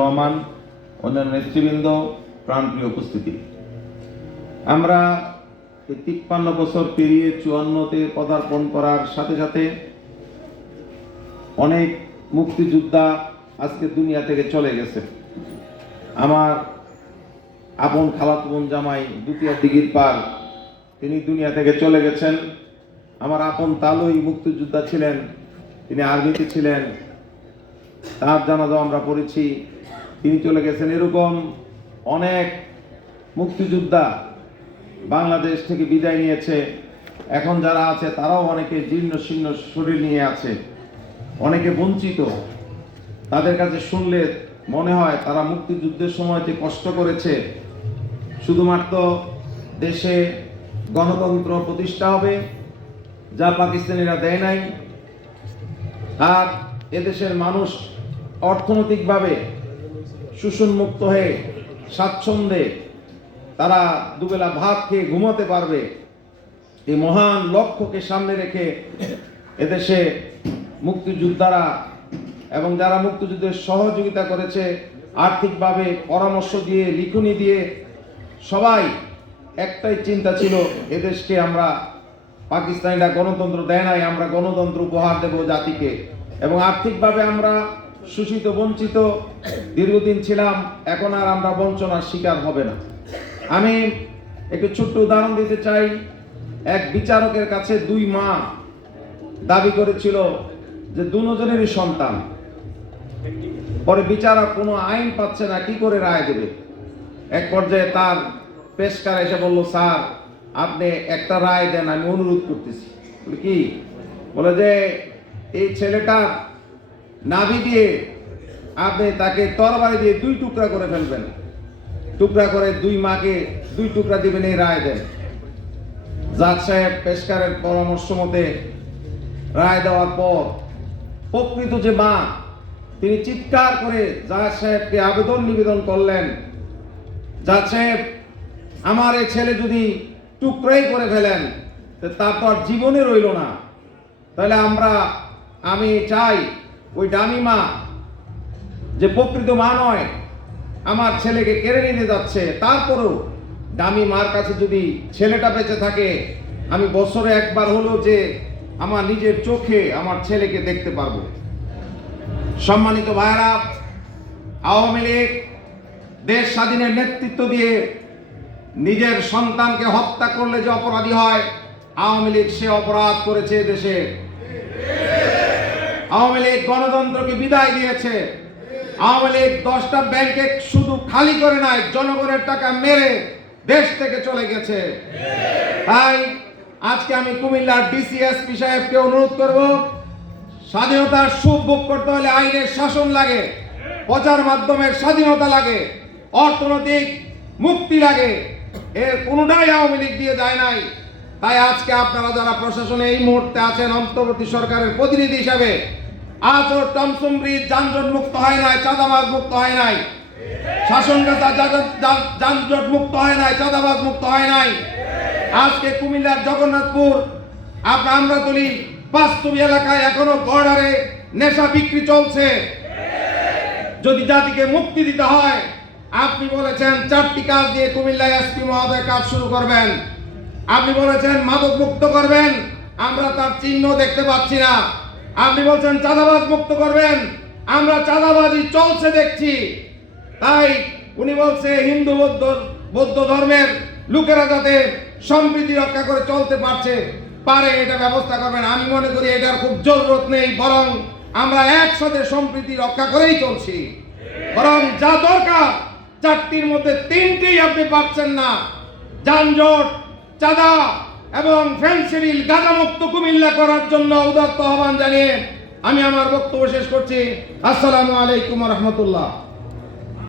রহমান, অন্যান্য নেতৃবৃন্দ, প্রাণপ্রিয় উপস্থিতি, আমরা 53 বছর পেরিয়ে 54তে পদার্পণ করার সাথে সাথে অনেক মুক্তিযোদ্ধা আজকে দুনিয়া থেকে চলে গেছে। আমার আপন খালাতো বোন জামাই দ্বিতীয় দিঘির পার, তিনি দুনিয়া থেকে চলে গেছেন। আমার আপন তালুই মুক্তিযোদ্ধা ছিলেন, তিনি আর্মিতে ছিলেন, তার জানাজা আমরা পড়েছি, তিনি চলে গেছেন। এরকম অনেক মুক্তিযোদ্ধা বাংলাদেশ থেকে বিদায় নিয়েছে। এখন যারা আছে তারাও অনেকে জীর্ণ শীর্ণ শরীর নিয়ে আছে, অনেকে বঞ্চিত। তাদের কাছে শুনলে মনে হয় তারা মুক্তিযুদ্ধের সময় যে কষ্ট করেছে, শুধুমাত্র দেশে গণতন্ত্র প্রতিষ্ঠা হবে যা পাকিস্তানিরা দেয় নাই, আর এদেশের মানুষ অর্থনৈতিকভাবে শোষণমুক্ত হয়ে স্বাচ্ছন্দ্যে তারা দুবেলা ভাত খেয়ে ঘুমাতে পারবে, এই মহান লক্ষ্যকে সামনে রেখে এদেশে মুক্তিযোদ্ধারা এবং যারা মুক্তিযুদ্ধের সহযোগিতা করেছে আর্থিকভাবে পরামর্শ দিয়ে, লিখনি দিয়ে, সবাই একটাই চিন্তা ছিল, এদেশকে আমরা, পাকিস্তানিরা গণতন্ত্র দেয় নাই, আমরা গণতন্ত্র উপহার দেব জাতিকে। এবং আর্থিকভাবে আমরা শোষিত বঞ্চিত দীর্ঘদিন ছিলাম, এখন আর আমরা বঞ্চনার শিকার হবে না। আমি একটু ছোট্ট উদাহরণ দিতে চাই। এক বিচারকের কাছে দুই মা দাবি করেছিল যে দুজনেরই সন্তান। পরে বিচারক কোনো আইন পাচ্ছে না, কি করে রায় দেবে। এক পর্যায়ে তার পেশকার এসে বলল, স্যার আপনি একটা রায় দেন, আমি অনুরোধ করতেছি। কি বলে যে এই ছেলেটা নাভি দিয়ে আপনি তাকে তরবারি দিয়ে 2 টুকরা করে ফেলবেন, টুকরা করে 2 মাকে 2 টুকরা দিবেন, এই রায় দেন। জাজ সাহেব পেশকারের পরামর্শ মতে রায় দেওয়ার পর প্রকৃত যে মা, তিনি চিৎকার করে জাজ সাহেবকে আবেদন নিবেদন করলেন, জাজ সাহেব আমার এই ছেলে যদি টুকরাই করে ফেলেন তারপর জীবনে রইল না, তাহলে আমি চাই ওই ডামি মা যে প্রকৃত মা নয়, আমার ছেলেকে কেড়ে নিতে যাচ্ছে, তারপরেও ডামি মার কাছে যদি ছেলেটা বেঁচে থাকে, আমি বছরে একবার হলো যে আমার নিজের চোখে আমার ছেলেকে দেখতে পারবো। সম্মানিত ভাইরা, আওয়ামী লীগ দেশ স্বাধীনের নেতৃত্ব দিয়ে নিজের সন্তানকে হত্যা করলে যে অপরাধী হয়, আওয়ামী লীগ সে অপরাধ করেছে দেশে। আওয়ামী লীগ গণতন্ত্রকে বিদায় দিয়েছে। আওয়ামী লীগ 10টা ব্যাংকে শুধু খালি করে নাই, জনগণের টাকা মেরে দেশ থেকে চলে গেছে। তাই আজকে আমি কুমিল্লার ডিসিএসপি সাহেবকে অনুরোধ করব, স্বাধীনতার সুখ ভোগ করতে হলে আইনের শাসন লাগে, প্রচার মাধ্যমের স্বাধীনতা লাগে, অর্থনৈতিক মুক্তি লাগে। এর কোনোটাই আওয়ামী লীগ দিয়ে যায় নাই। তাই আজকে আপনারা যারা প্রশাসনে এই মুহূর্তে আছেন, অন্তর্বর্তী সরকারের প্রতিনিধি হিসাবে, আজও টমসম ব্রিজ যানজট মুক্ত হয় নাই, চাঁদাবাজ মুক্ত হয় নাই, শাসনগাছা যানজট মুক্ত হয় নাই, চাঁদাবাজ মুক্ত হয় নাই। আজকে কুমিল্লার জগন্নাথপুর আমরাতলী বাস্তবী এলাকায় এখনো বর্ডারে নেশা বিক্রি চলছে। যদি জাতিকে মুক্তি দিতে হয়, আপনি বলেছেন 4টি কাজ দিয়ে কুমিল্লায় এসপি মহোদয় কাজ শুরু করবেন। আপনি বলেছেন মাদক মুক্ত করবেন, আমরা তার চিহ্ন দেখতে পাচ্ছি না। আপনি বলছেন চাঁদাবাজ মুক্ত করবেন, আমরা চাঁদাবাজি চলছে দেখছি। তাই উনি বলছে হিন্দু বৌদ্ধ ধর্মের লোকেরা যাতে সম্প্রীতি রক্ষা করে চলতে পারে এটা ব্যবস্থা করবেন। আমি মনে করি এটার খুব জরুরত নেই, বরং আমরা একসাথে সম্প্রীতি রক্ষা করেই চলছি। বরং যা দরকার 4টির মধ্যে 3টেই আপনি পাচ্ছেন না। যানজট, চাঁদা এবং ফেন্সিডিল গাঁজামুক্ত কুমিল্লা করার জন্য উদাত্ত আহ্বান জানিয়ে আমি আমার বক্তব্য শেষ করছি। আসসালামু আলাইকুম ওয়া রাহমাতুল্লাহ।